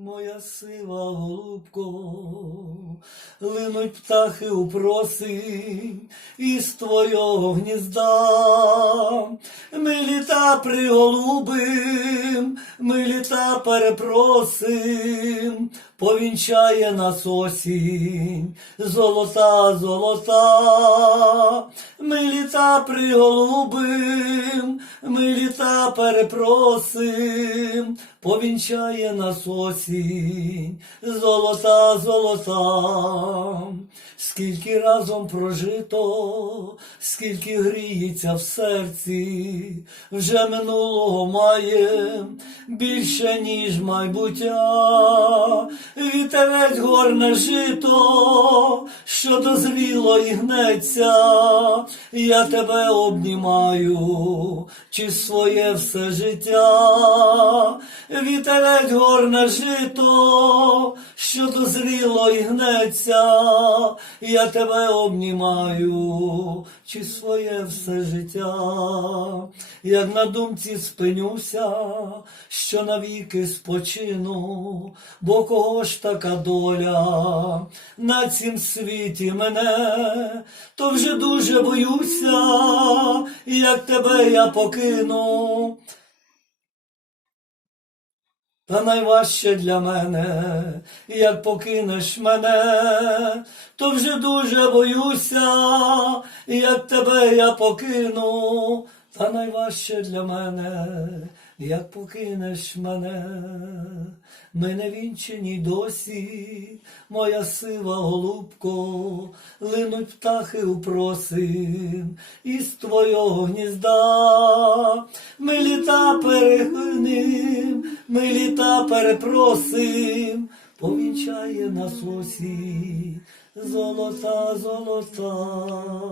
моя сива голубко, линуть птахи у просинь із твого гнізда. Ми літа приголубим, ми літа перепросим, повінчає нас осінь, золота, золота, ми літа приголубим, ми літа перепросим, повінчає нас осінь, золота, золота, скільки разом прожито, скільки гріється в серці, вже минулого має більше, ніж майбуття, вітерець горне жито, що дозріло і гнеться, я тебе обнімаю, чи своє все життя, вітерець горне жито, що дозріло і гнеться, я тебе обнімаю, чи своє все життя, як на думці спинюся, що навіки спочину, бо кого ж така доля на цім світі мене, то вже дуже боюся, як тебе я покину. Та найважче для мене, як покинеш мене, то вже дуже боюся, як тебе я покину, та найважче для мене, як покинеш мене, ми не вінчені досі, моя сива голубко, линуть птахи у просим із твого гнізда, ми літа перегинем, ми літа перепросим, повінчає нас осінь, золота, золота.